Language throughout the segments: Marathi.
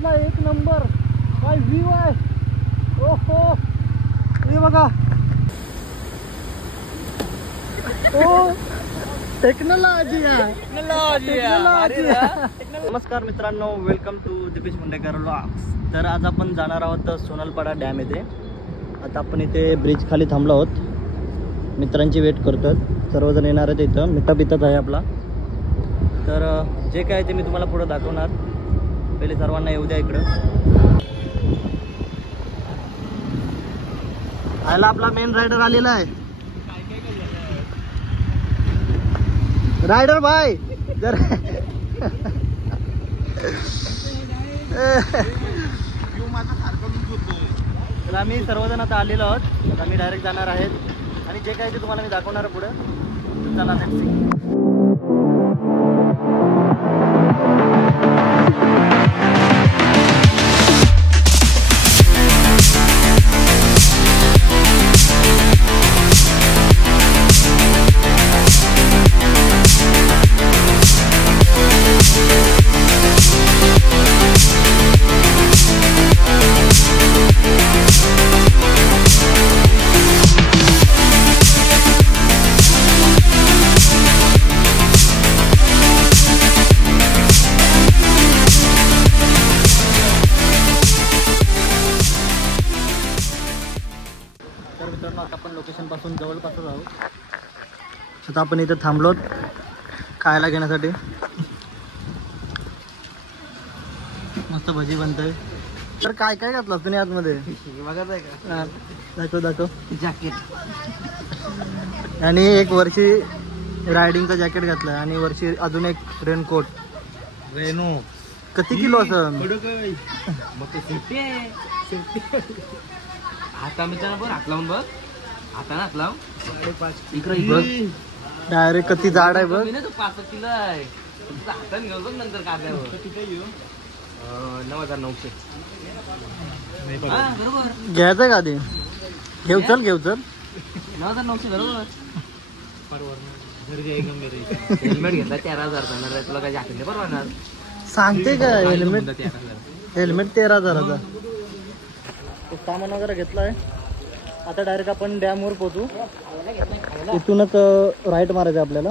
इथला एक नंबर काय व्ह्यू आहे. ओहो हे बघा. ओ टेक्नॉलॉजी आहे. नमस्कार मित्रांनो, welcome to Dipesh Mundekar vlogs. तर आज आपण जाणार आहोत सोनलपाडा डॅम येथे. आता आपण इथे ब्रिज खाली थांबलो आहोत, मित्रांची वेट करतोय. सर्वजण येणार आहेत इथं, मिटअप इथंच आहे आपला. तर जे काय ते मी तुम्हाला पुढे दाखवणार. पहिले सर्वांना येऊ द्या इकडं. आयला आपला मेन रायडर आलेला आहे. रायडर भाई जर तर आम्ही सर्वजण आता आलेलो आहोत. तर आम्ही डायरेक्ट जाणार आहेत आणि जे काय ते तुम्हाला मी दाखवणार पुढे. चला लेट्स सी. आता आपण लोकेशन पासून जवळपासच आहोत. आता आपण इथे थांबलोत खायला घेण्यासाठी. मस्त भजी बनतंय. तर काय काय घातलं तुम्ही आतमध्ये? दाखव जॅकेट आणि एक वर्षी रायडिंगचं जॅकेट घातलं आणि वर्षी अजून एक रेनकोट. रेनो किती किलो असं? आता मी त्याला बरं हात लावून बघ. आता हात लाव. 5.5 बघ डायरेक्ट किती जाड आहे बघ. 5 किलो आहे. हाताने घेऊ बघ नंतर काढल्यावर. 9,900. बरोबर घ्यायचंय का आधी? घेऊ चल 9,900 बरोबर. हेल्मेट घेतला 13,000 तुला काय जॅकेट परवाणार सांगते का? हेल्मेट 13,000चा. सामान वगैरे घेतलाय. आता डायरेक्ट आपण डॅमवर पोहोचू. इथूनच राईट मारायचं आपल्याला.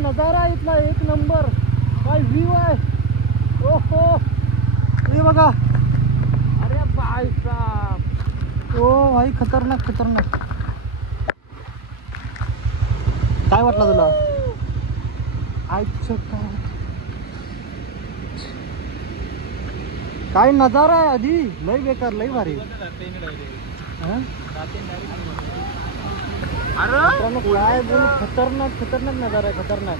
नजारा इथला एक नंबर काय व्ह्यू आहे. ओहो हे बघा. अरे भाई साहब, ओ भाई खतरनाक. काय वाटलं तुला? काय नजारा आहे आधी. लय बेकार, लय भारी. काय बोलू, खतरनाक नजारा आहे. खतरनाक.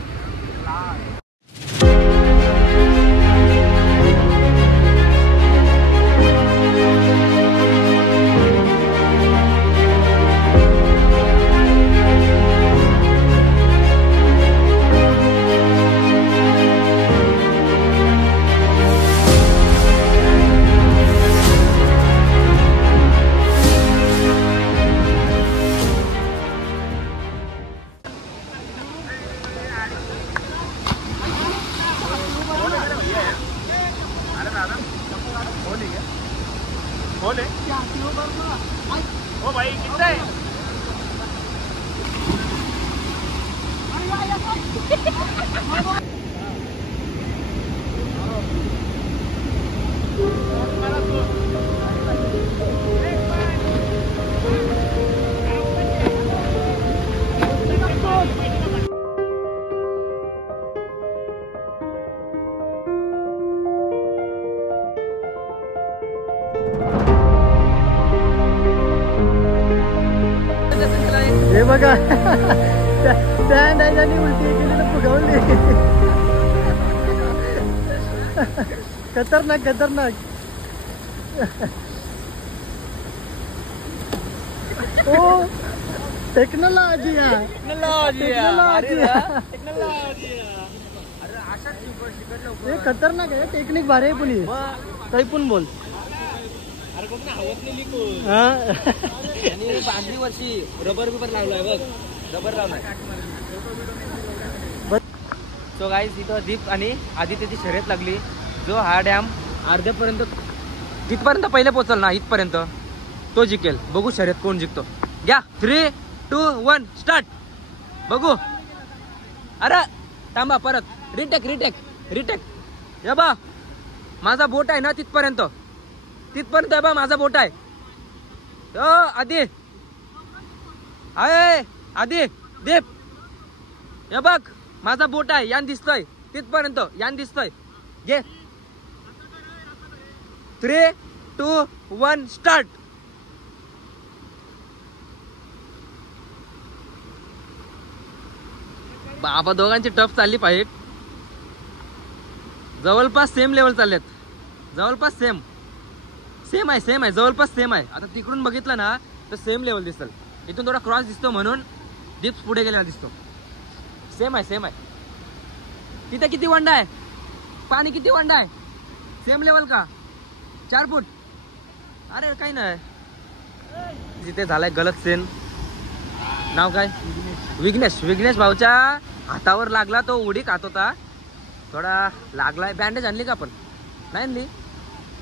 बोले ओ भाई कितने? हे बघा त्या त्याने उलटी केली तर फुगवली. खतरनाक खतरनाक. ओ टेक्नॉलॉजी हे खतरनाक आहे. टेक्निक भारी आहे पण काही पण बोल. आणि बांधली वर्षी रबर बिबर लावलाय बघ. रबर लावलाय. सो गाईज इथं दीप आणि आदित्यची शर्यत लागली. जो हा डॅम अर्ध्यापर्यंत जिथपर्यंत पहिले पोहोचल ना इथपर्यंत तो जिंकेल. बघू शर्यत कोण जिंकतो. घ्या 3, 2, 1 स्टार्ट. बघू. अरे थांबा परत रिटेक रिटेक रिटेक. या बा माझा बोट आहे ना तिथपर्यंत आहे बा माझा बोट आहे. आधी आहे आधी दीप हे बघ माझा बोट आहे. यान दिसतोय तिथपर्यंत यान दिसतोय. घे 3, 2, 1 स्टार्ट. बाबा दोघांची टफ चालली पाहिजे. जवळपास सेम लेवल चाललेत. जवळपास सेम आहे जवळपास सेम आहे. आता तिकडून बघितलं ना तर सेम लेवल दिसल. इथून थोडा क्रॉस दिसतो म्हणून दीप पुढे गेलेला दिसतो. सेम आहे. तिथे किती वंडा आहे. पाणी किती वंडा आहे. सेम लेवल का 4 फूट. अरे काही नाही. जिथे झालाय गलत सेन. नाव काय विघ्नेश भाऊच्या हातावर लागला. तो उडी खात होता. थोडा लागलाय. बँडेज आणली का आपण नाही आणली.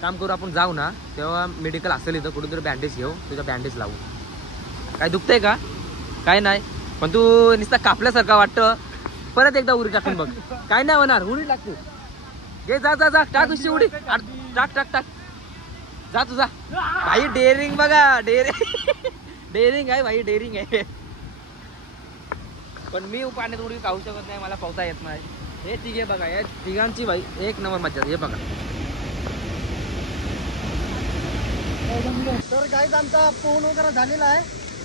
काम करू आपण जाऊ ना तेव्हा मेडिकल असेल इथं कुठेतरी बँडेज घेऊ. तुझ्या बँडेज लावू. काय दुखतंय का काय नाही पण तू नुसता कापल्यासारखा वाटतं. परत एकदा उडी टाकून बघ. काय नाही होणार. उडी टाकते. घे जा टाक तुझी उडी. टाक जा तुझा. भाई डेअरिंग बघा. डेअरिंग आहे भाई. डेअरिंग आहे. पण मी पाण्यात उडी खाऊ शकत नाही. मला पावता येत नाही. हे तिघे बघा. या तिघांची भाई एक नंबर मजा. हे बघा. तर गाईज आमचा पोहून वगैरे झालेला आहे.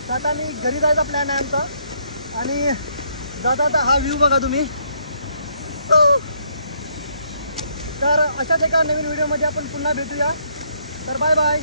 तर आता मी घरी जायचा प्लॅन आहे आमचा. आणि जाता हा व्ह्यू बघा तुम्ही. तर अशाच एका नवीन व्हिडिओमध्ये आपण पुन्हा भेटूया. तर बाय बाय.